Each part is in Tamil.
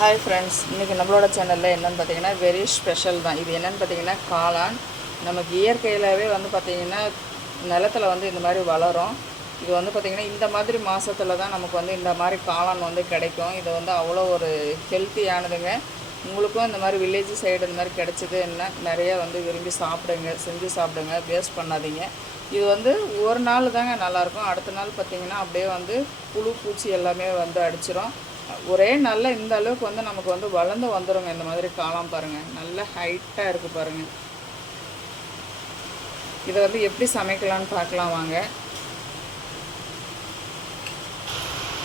ஹாய் ஃப்ரெண்ட்ஸ் இன்றைக்கி நம்மளோட சேனலில் என்னென்னு பார்த்தீங்கன்னா வெரி ஸ்பெஷல் தான். இது என்னென்னு பார்த்தீங்கன்னா காளான். நமக்கு இயற்கையிலவே வந்து பார்த்திங்கன்னா நிலத்துல வந்து இந்த மாதிரி வளரும். இது வந்து பார்த்திங்கன்னா இந்த மாதிரி மாதத்தில் தான் நமக்கு வந்து இந்த மாதிரி காளான் வந்து கிடைக்கும். இது வந்து அவ்வளோ ஒரு ஹெல்த்தியானதுங்க உங்களுக்கும் இந்த மாதிரி வில்லேஜ் சைடு இந்த மாதிரி கிடைச்சதுன்னா நிறைய வந்து விரும்பி சாப்பிடுங்க செஞ்சு சாப்பிடுங்க வேஸ்ட் பண்ணாதீங்க. இது வந்து ஒரு நாள் தாங்க நல்லாயிருக்கும். அடுத்த நாள் பார்த்திங்கன்னா அப்படியே வந்து புழு பூச்சி எல்லாமே வந்து அடிச்சிடும் ஒரே நல்ல இந்த அளவுக்கு வந்து நமக்கு வந்து வளர்ந்து வந்துருங்க இந்த மாதிரி காலம் பாருங்கள் நல்ல ஹைட்டாக இருக்குது பாருங்கள் இதை வந்து எப்படி சமைக்கலாம்னு பார்க்கலாம் வாங்க.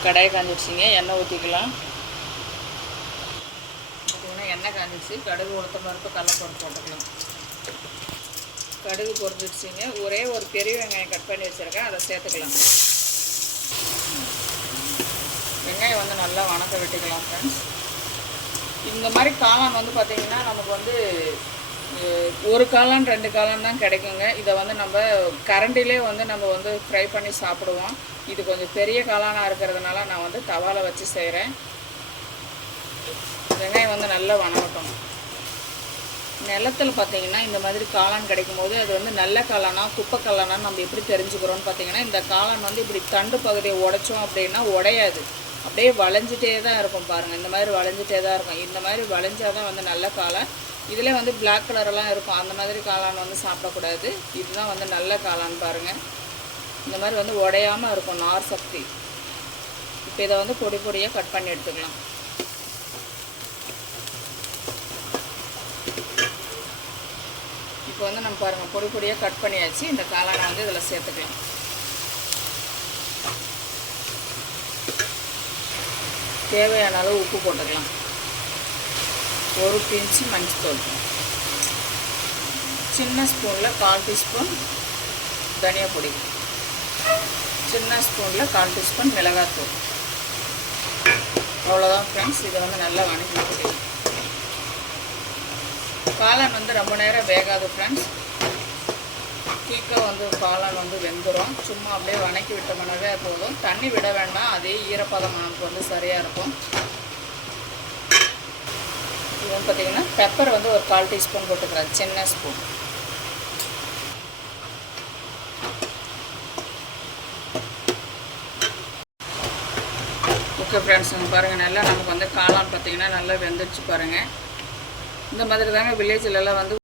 கடாயை காஞ்சிடுச்சிங்க எண்ணெய் ஊற்றிக்கலாம் பார்த்தீங்கன்னா எண்ணெய் காஞ்சிடுச்சு கடுகு உளுத்த பருப்பு கடலப்பருப்பு போட்டுக்கலாம். கடுகு பொரிஞ்சிடுச்சிங்க ஒரே ஒரு பெரிய வெங்காயம் கட் பண்ணி வச்சுருக்கேன். அதை சேர்த்துக்கலாம். வெங்காயம் வந்து நல்லா வணக்க வெட்டிக்கலாம் ஃப்ரெண்ட்ஸ் இந்த மாதிரி காளான் வந்து பார்த்திங்கன்னா நமக்கு வந்து ஒரு காளான் ரெண்டு காளான் தான் கிடைக்குங்க. இதை வந்து நம்ம கரண்டிலே வந்து நம்ம வந்து ஃப்ரை பண்ணி சாப்பிடுவோம். இது கொஞ்சம் பெரிய காளானாக இருக்கிறதுனால நான் வந்து தவால வச்சு செய்கிறேன் வெங்காயம் வந்து நல்லா வணங்கட்டும். நிலத்தில் பார்த்தீங்கன்னா இந்த மாதிரி காளான் கிடைக்கும் போது அது வந்து நல்ல காளானா குப்பை காளானா நம்ம எப்படி தெரிஞ்சுக்கிறோம்னு பார்த்தீங்கன்னா இந்த காளான் வந்து இப்படி தண்டு பகுதியை உடைச்சோம் அப்படின்னா உடையாது. அப்படியே வளைஞ்சிட்டே தான் இருக்கும் பாருங்கள் இந்த மாதிரி வளைஞ்சிட்டே தான் இருக்கும். இந்த மாதிரி வளைஞ்சால் தான் வந்து நல்ல காளான். இதில் வந்து பிளாக் கலரெல்லாம் இருக்கும். அந்த மாதிரி காளான் வந்து சாப்பிடக்கூடாது. இதுதான் வந்து நல்ல காளான் பாருங்கள் இந்த மாதிரி வந்து உடையாமல் இருக்கும். நார் சக்தி. இப்போ இதை வந்து பொடி பொடியாக கட் பண்ணி எடுத்துக்கலாம். இப்போ வந்து நம்ம பாருங்கள் பொடி பொடியாக கட் பண்ணியாச்சு. இந்த காளானை வந்து இதில் சேர்த்துக்கலாம். தேவையான அளவு உப்பு போட்டுக்கலாம். ஒரு பிஞ்சு மஞ்சத்தூள். சின்ன ஸ்பூனில் கால் டீஸ்பூன் தனியா பொடி. சின்ன ஸ்பூனில் கால் டீஸ்பூன் மிளகாத்தூள். அவ்வளோதான் ஃப்ரெண்ட்ஸ் இதை வந்து நல்லா வணக்கி காளான் வந்து ரொம்ப நேரம் வேகாது ஃப்ரெண்ட்ஸ் காளான் வந்து வெந்துடும் சும்மா அப்படியே வணக்கி விட்டோம்னாவே போதும். தண்ணி விட வேண்டாம். அதே ஈரப்பதம் நமக்கு வந்து சரியாக இருக்கும். இது வந்து பார்த்திங்கன்னா பெப்பர் வந்து ஒரு கால் டீஸ்பூன் போட்டுக்கிறேன். சின்ன ஸ்பூன். ஓகே ஃப்ரெண்ட்ஸ் பாருங்கள் நல்லா நமக்கு வந்து காளான் பார்த்திங்கன்னா நல்லா வெந்துடுச்சு பாருங்கள் இந்த மாதிரி தாங்க வில்லேஜ்லலாம் வந்து